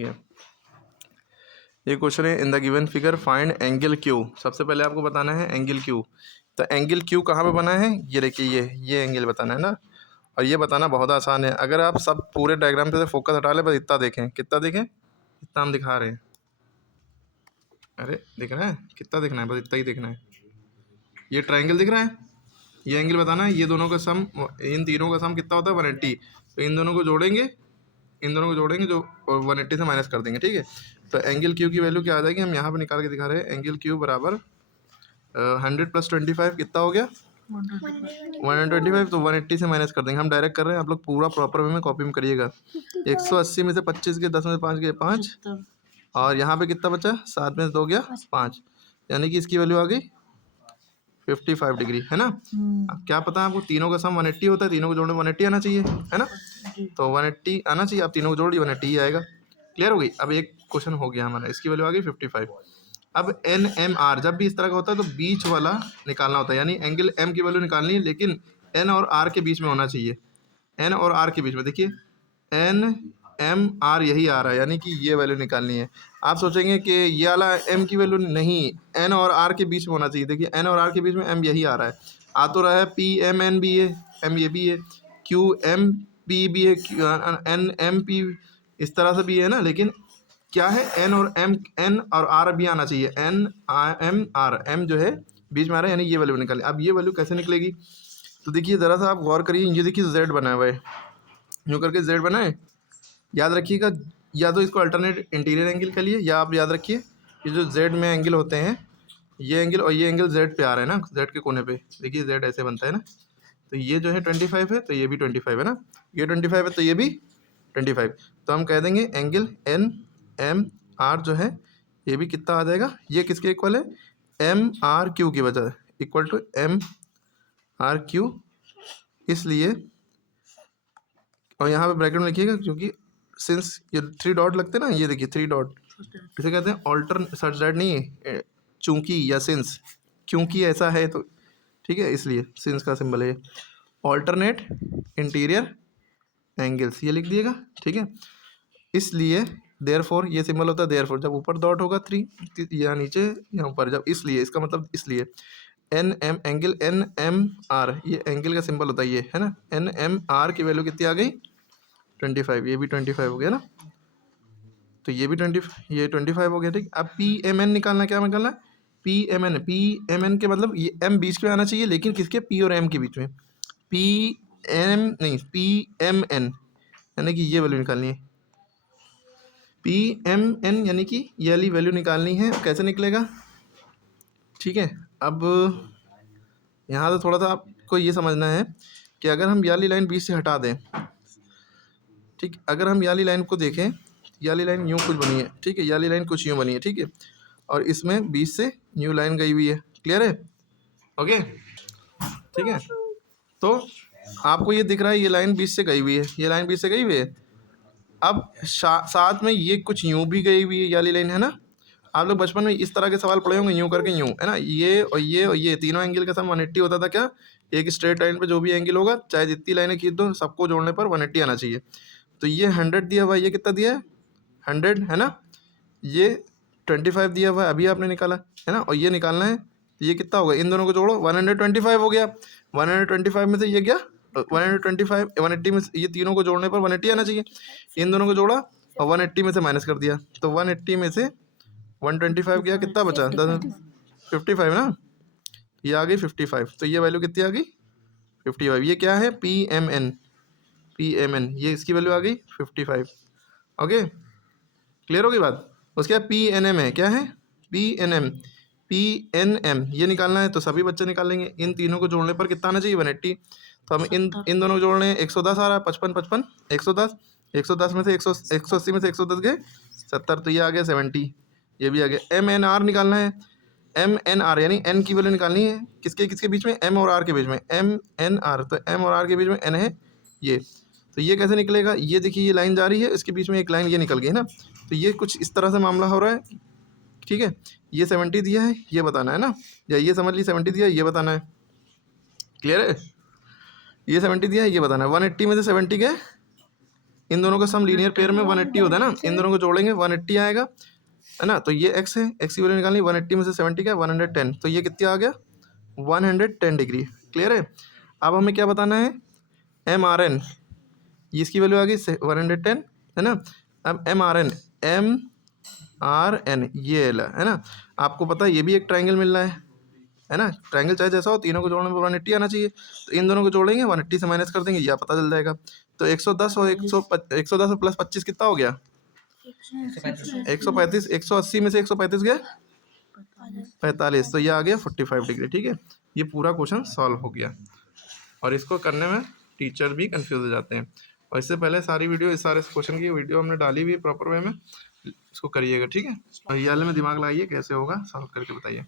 ये क्वेश्चन है, in the given figure find angle Q. सबसे पहले आपको बताना है एंगल क्यू। तो एंगल क्यू कहाँ पे बना है, ये देखिए ये एंगल बताना है ना। और ये बताना बहुत आसान है, अगर आप सब पूरे डायग्राम पे से फोकस हटा ले, बस इतना देखें, कितना देखें, इतना हम दिखा रहे हैं। अरे दिख रहा है, कितना दिखना है, बस इतना ही देखना है। ये ट्राइंगल दिख रहा है, ये एंगल बताना है, ये दोनों का सम, इन तीनों का सम कितना होता है 180। तो इन दोनों को जोड़ेंगे, इन दोनों को जोड़ेंगे जो, और 180 से माइनस कर देंगे, ठीक है। तो एंगल क्यू की वैल्यू क्या आ जाएगी, हम यहाँ पे निकाल के दिखा रहे हैं। एंगल क्यू बराबर 100 + 25 कितना हो गया 125। तो 180 से माइनस कर देंगे, हम डायरेक्ट कर रहे हैं, आप लोग पूरा प्रॉपर वे में कॉपी में करिएगा। 180 में से 25 के 10 में से 5 गए 5, और यहाँ पे कितना बचा 7 में से 2 गया 5, यानी कि इसकी वैल्यू आ गई 55 डिग्री, है ना। अब क्या पता है आपको, तीनों का सम 180 होता है, तीनों को जोड़ने 180 आना चाहिए, है ना। तो 180 आना चाहिए, आप तीनों को जोड़ ली 180 ही आएगा। क्लियर हो गई। अब एक क्वेश्चन हो गया हमारा, इसकी वैल्यू आ गई 55। अब एन एम आर जब भी इस तरह का होता है तो बीच वाला निकालना होता है, यानी एंगल एम की वैल्यू निकालनी है, लेकिन एन और आर के बीच में होना चाहिए। एन और आर के बीच में देखिए, एन एम आर यही आ रहा है, यानी कि ये वैल्यू निकालनी है। आप सोचेंगे कि ये वाला एम की वैल्यू नहीं, एन और आर के बीच में होना चाहिए। देखिए एन और आर के बीच में एम यही आ रहा है, आ तो रहा है पी एम एन भी है, एम ये भी है, क्यू एम पी भी है, एन एम पी इस तरह से भी है ना। लेकिन क्या है, एन और एम, एन और आर भी आना चाहिए, एन एम आर, एम जो है बीच में आ रहा है, यानी ये वैल्यू निकालें। अब ये वैल्यू कैसे निकलेगी, तो देखिए ज़रा सा आप गौर करिए, ये देखिए जेड बना हुआ है, यूँ करके जेड बना है। याद रखिएगा, या तो इसको अल्टरनेट इंटीरियर एंगल के लिए, या आप याद रखिए कि जो जेड में एंगल होते हैं, ये एंगल और ये एंगल जेड पे आ रहा है ना, जेड के कोने पे। देखिए जेड ऐसे बनता है ना, तो ये जो है 25 है, तो ये भी 25 है ना, ये 25 है, तो ये भी 25। तो हम कह देंगे एंगल एन एम आर जो है, ये भी कितना आ जाएगा, ये किसके इक्वल है, एम आर क्यू की वजह, equal to M R Q. इसलिए, और यहाँ पे ब्रैकेट में लिखिएगा, क्योंकि सिंस ये 3 डॉट लगते हैं ना, ये देखिए 3 डॉट, इसे कहते हैं ऑल्टर, सच दैट नहीं है, चूंकि या सिंस, क्योंकि ऐसा है तो ठीक है, इसलिए सिंस का सिंबल है। ऑल्टरनेट इंटीरियर एंगल्स ये लिख दिएगा, ठीक है। इसलिए देयरफॉर ये सिंबल होता है देयरफॉर, जब ऊपर डॉट होगा 3, या नीचे या ऊपर, जब इसलिए, इसका मतलब इसलिए। N M angle N M R, ये एंगल का सिंबल होता है, ये है ना। एन एम आर की वैल्यू कितनी आ गई 25, ये भी 25 हो गया ना, तो ये भी 25 हो गया, ठीक। अब पी एम एन निकालना, क्या निकालना है, P M N. P M N के मतलब ये एम बीच में आना चाहिए, लेकिन किसके, पी और एम के बीच में। पी एम नहीं, पी एम एन, यानी कि ये वैल्यू निकालनी है, पी एम एन, यानी कि ये वाली वैल्यू निकालनी है। कैसे निकलेगा, ठीक है। अब यहाँ तो थोड़ा सा आपको ये समझना है कि अगर हम ये वाली लाइन बीच से हटा दें, ठीक, अगर हम ये वाली लाइन को देखें, ये वाली लाइन यूँ कुछ बनी है, ठीक है, ये वाली लाइन कुछ यूँ बनी है, ठीक है, और इसमें बीच से न्यू लाइन गई हुई है। क्लियर है, ओके, ठीक है। तो आपको ये दिख रहा है, ये लाइन बीच से गई हुई है, ये लाइन बीच से गई हुई है। अब साथ में ये कुछ यूँ भी गई हुई है, ये वाली लाइन, है ना। आप लोग बचपन में इस तरह के सवाल पढ़े होंगे, यूँ करके यूँ, है ना, ये और ये और ये तीनों एंगल का सम 180 होता था। क्या, एक स्ट्रेट लाइन पे जो भी एंगल होगा, चाहे जितनी लाइनें खींच दो, सबको जोड़ने पर 180 आना चाहिए। तो ये 100 दिया हुआ है, ये कितना दिया है 100, है ना। ये 25 दिया हुआ है, अभी आपने निकाला, है ना, और ये निकालना है, तो ये कितना होगा, इन दोनों को जोड़ो 125 हो गया। 125 में से ये गया 125, 180 में से, ये तीनों को जोड़ने पर 180 आना चाहिए। इन दोनों को जोड़ा और 180 में से माइनस कर दिया, तो 180 में से 125 गया, कितना बचा 55 ना, ये आ गई 55। तो ये वैल्यू कितनी आ गई 55। ये क्या है, P M N, P M N, ये इसकी वैल्यू आ गई 55। ओके, क्लियर होगी बात। उसके बाद पी एन एम है, क्या है, P N M, P N M ये निकालना है, तो सभी बच्चे निकाल लेंगे। इन तीनों को जोड़ने पर कितना आना चाहिए 180, तो हम इन दोनों को जोड़ रहे हैं, 110 आ रहा है, 55 55 110, 110 में से 180 में से 110 गए 70, तो ये आ गया 70, ये भी आ गया। एम एन आर निकालना है, एम एन आर यानी एन की वैल्यू निकालनी है, किसके किसके बीच में, एम और आर के बीच में, एम एन आर, तो एम और आर के बीच में एन है ये। तो ये कैसे निकलेगा, ये देखिए ये लाइन जा रही है, इसके बीच में एक लाइन ये निकल गई है ना, तो ये कुछ इस तरह से मामला हो रहा है, ठीक है। ये 70 दिया है, ये बताना है ना, या ये समझ ली 70 दिया है, ये बताना है। क्लियर है, ये 70 दिया है, ये बताना है। 180 में से 70 गए इन दोनों का सम लीनियर पेयर में 180 होता है ना, इन दोनों को जोड़ेंगे 180 आएगा, है ना। तो ये x है, x की वैल्यू निकालनी, 180 में से 70 क्या है 110, तो ये कितना आ गया 110 डिग्री। क्लियर है। अब हमें क्या बताना है, एम आर एन, इसकी वैल्यू आ गई 110, है ना। अब एम आर एन ये एल है ना। आपको पता है ये भी एक ट्राइंगल मिल रहा है ना। ट्राइंगल चाहे जैसा हो, तीनों को जोड़ने पर 180 आना चाहिए। तो इन दोनों को जोड़ेंगे, 180 से माइनस कर देंगे, यह पता चल जाएगा। तो 110 और 110 प्लस 25 कितना हो गया 135। 180 में से 135 गया 45, तो ये आ गया 45 डिग्री। ठीक है, ये पूरा क्वेश्चन सॉल्व हो गया। और इसको करने में टीचर भी कंफ्यूज हो जाते हैं। और इससे पहले सारी वीडियो, इस सारे क्वेश्चन की वीडियो हमने डाली हुई प्रॉपर वे में, इसको करिएगा। ठीक है, और ये वाले में दिमाग लगाइए, कैसे होगा सॉल्व करके बताइए।